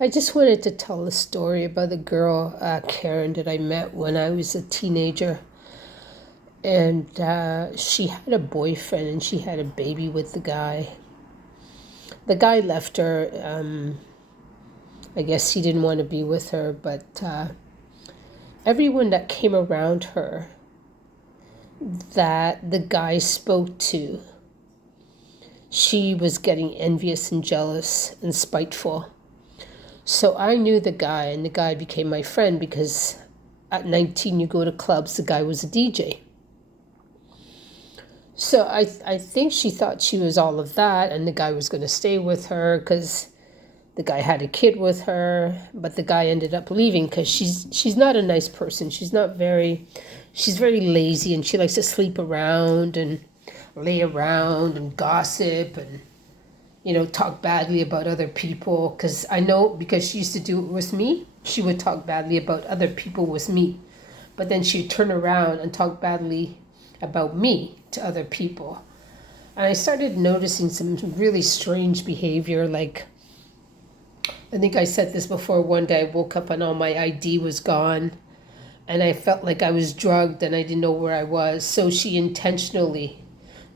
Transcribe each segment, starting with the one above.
I just wanted to tell a story about a girl, Karen, that I met when I was a teenager. And she had a boyfriend and she had a baby with the guy. The guy left her. I guess he didn't want to be with her, but everyone that came around her that the guy spoke to, she was getting envious and jealous and spiteful. So I knew the guy, and the guy became my friend because at 19 you go to clubs. The guy was a DJ. So I think she thought she was all of that, and the guy was going to stay with her because the guy had a kid with her. But the guy ended up leaving because she's not a nice person. She's very lazy, and she likes to sleep around and lay around and gossip and talk badly about other people. Because I know, because she used to do it with me, she would talk badly about other people with me, but then she'd turn around and talk badly about me to other people. And I started noticing some really strange behavior. Like, I think I said this before, one day I woke up and all my ID was gone, and I felt like I was drugged and I didn't know where I was. So she intentionally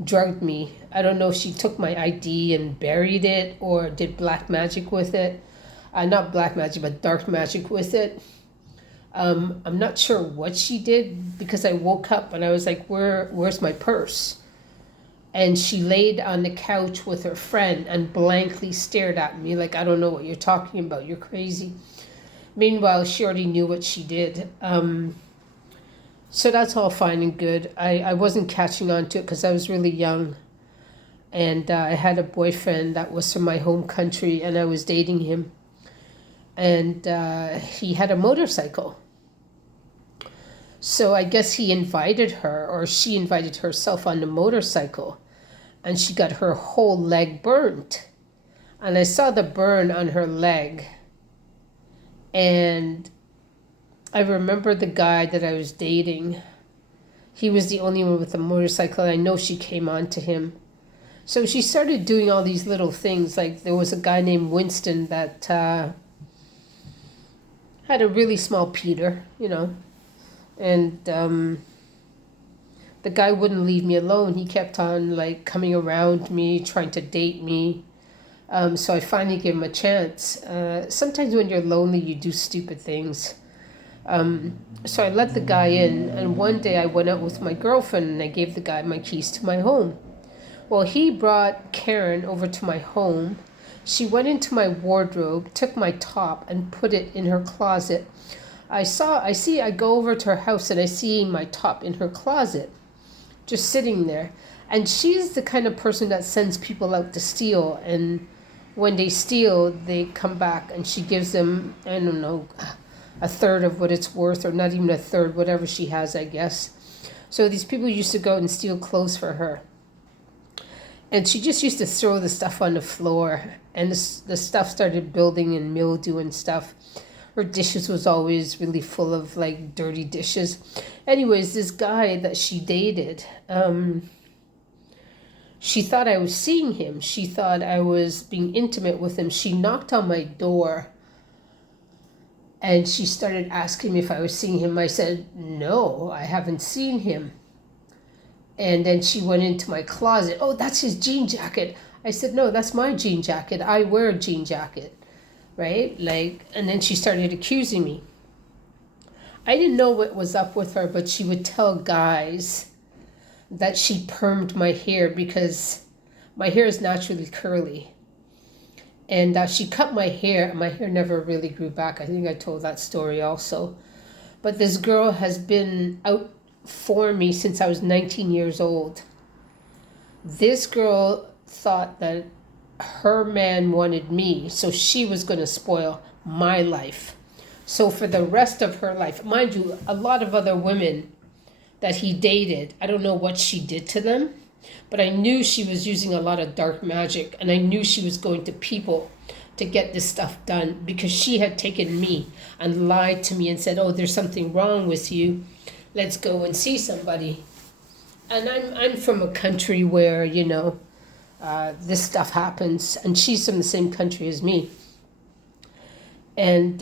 drugged me. I don't know if she took my ID and buried it or did black magic with it. Not black magic, but dark magic with it. I'm not sure what she did, because I woke up and I was like, where's my purse? And she laid on the couch with her friend and blankly stared at me like, I don't know what you're talking about. You're crazy. Meanwhile, she already knew what she did. So that's all fine and good. I wasn't catching on to it because I was really young. And I had a boyfriend that was from my home country, and I was dating him. And he had a motorcycle. So I guess he invited her, or she invited herself on the motorcycle, and she got her whole leg burnt. And I saw the burn on her leg. And I remember the guy that I was dating. He was the only one with a motorcycle, and I know she came on to him. So she started doing all these little things. Like, there was a guy named Winston that had a really small Peter, and the guy wouldn't leave me alone. He kept on like coming around me, trying to date me. So I finally gave him a chance. Sometimes when you're lonely, you do stupid things. So I let the guy in, and one day I went out with my girlfriend and I gave the guy my keys to my home. Well, he brought Karen over to my home. She went into my wardrobe, took my top and put it in her closet. I go over to her house and I see my top in her closet, just sitting there. And she's the kind of person that sends people out to steal. And when they steal, they come back and she gives them, I don't know, a third of what it's worth, or not even a third, whatever she has, I guess. So these people used to go and steal clothes for her. And she just used to throw the stuff on the floor, and the stuff started building and mildew and stuff. Her dishes was always really full of like dirty dishes. Anyways, this guy that she dated, she thought I was seeing him. She thought I was being intimate with him. She knocked on my door and she started asking me if I was seeing him. I said, no, I haven't seen him. And then she went into my closet. Oh, that's his jean jacket. I said, no, that's my jean jacket. I wear a jean jacket, right? And then she started accusing me. I didn't know what was up with her, but she would tell guys that she permed my hair because my hair is naturally curly. And she cut my hair, and my hair never really grew back. I think I told that story also. But this girl has been out for me since I was 19 years old. This girl thought that her man wanted me, so she was going to spoil my life. So for the rest of her life, mind you, a lot of other women that he dated, I don't know what she did to them, but I knew she was using a lot of dark magic, and I knew she was going to people to get this stuff done because she had taken me and lied to me and said, oh, there's something wrong with you. Let's go and see somebody. And I'm from a country where, this stuff happens, and she's from the same country as me. And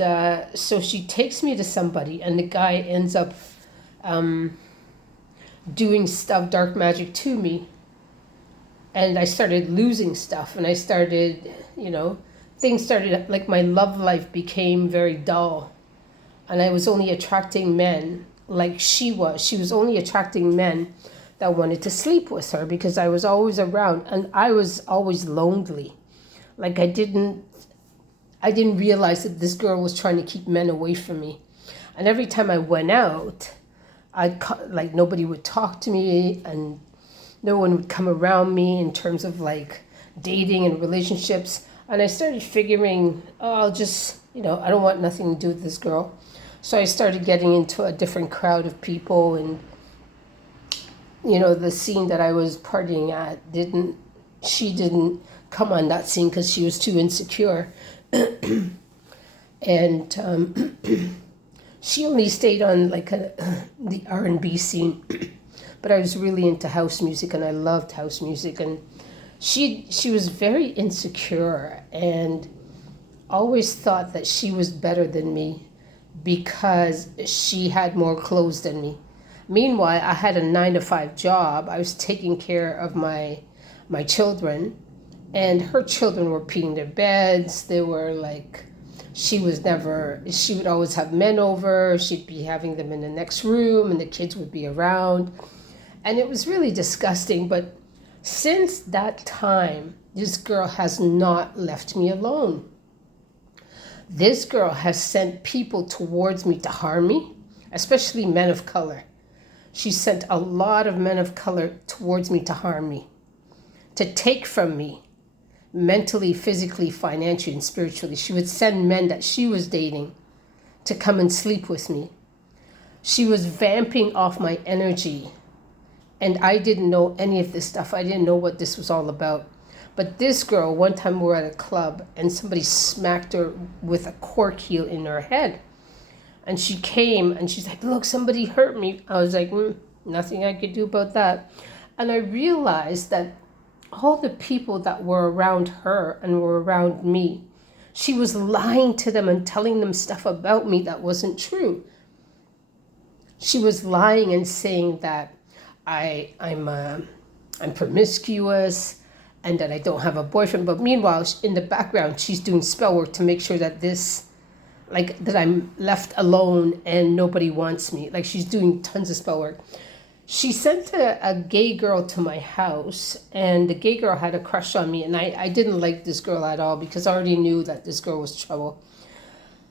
so she takes me to somebody, and the guy ends up doing stuff, dark magic to me. And I started losing stuff, and I started, things started, like my love life became very dull. And I was only attracting men like she was. She was only attracting men that wanted to sleep with her because I was always around, and I was always lonely. Like I didn't realize that this girl was trying to keep men away from me. And every time I went out, like nobody would talk to me, and no one would come around me in terms of like dating and relationships. And I started figuring, oh, I'll just, I don't want nothing to do with this girl. So I started getting into a different crowd of people, and the scene that I was partying at she didn't come on that scene because she was too insecure. And she only stayed on like the R&B scene. But I was really into house music, and I loved house music. And she was very insecure and always thought that she was better than me because she had more clothes than me. Meanwhile, I had a 9-to-5 job. I was taking care of my children, and her children were peeing their beds. They were like, she would always have men over. She'd be having them in the next room, and the kids would be around. And it was really disgusting. But since that time, this girl has not left me alone. This girl has sent people towards me to harm me, especially men of color. She sent a lot of men of color towards me to harm me, to take from me mentally, physically, financially, and spiritually. She would send men that she was dating to come and sleep with me. She was vamping off my energy, and I didn't know any of this stuff. I didn't know what this was all about. But this girl, one time we were at a club, and somebody smacked her with a cork heel in her head. And she came, and she's like, look, somebody hurt me. I was like, nothing I could do about that. And I realized that all the people that were around her and were around me, she was lying to them and telling them stuff about me that wasn't true. She was lying and saying that I'm promiscuous and that I don't have a boyfriend. But meanwhile, in the background, she's doing spell work to make sure that that I'm left alone and nobody wants me. Like she's doing tons of spell work. She sent a gay girl to my house, and the gay girl had a crush on me, and I didn't like this girl at all because I already knew that this girl was trouble.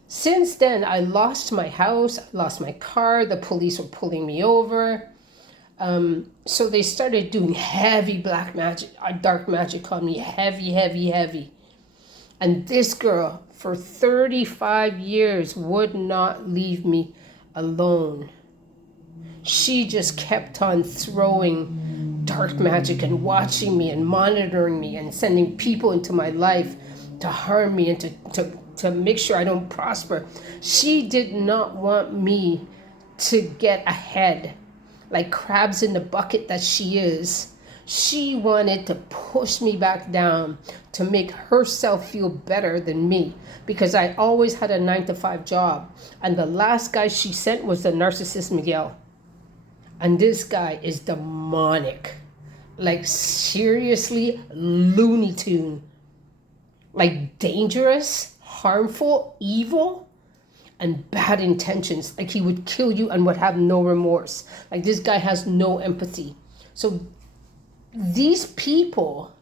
Since then, I lost my house, lost my car, the police were pulling me over. So they started doing heavy black magic, dark magic on me, heavy. And this girl, for 35 years, would not leave me alone. She just kept on throwing dark magic and watching me and monitoring me and sending people into my life to harm me and to make sure I don't prosper. She did not want me to get ahead, like crabs in the bucket that she is. She wanted to push me back down to make herself feel better than me because I always had a 9-to-5 job. And the last guy she sent was the narcissist Miguel. And this guy is demonic, like seriously Looney Tune, like dangerous, harmful, evil, and bad intentions. Like he would kill you and would have no remorse. Like this guy has no empathy. So these people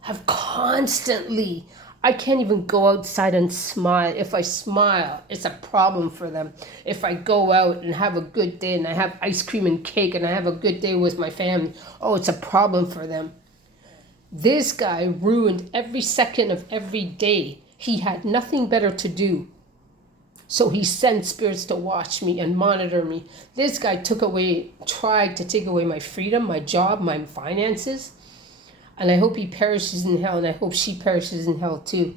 have constantly, I can't even go outside and smile. If I smile, it's a problem for them. If I go out and have a good day and I have ice cream and cake and I have a good day with my family, oh, it's a problem for them. This guy ruined every second of every day. He had nothing better to do. So he sent spirits to watch me and monitor me. This guy tried to take away my freedom, my job, my finances. And I hope he perishes in hell, and I hope she perishes in hell too.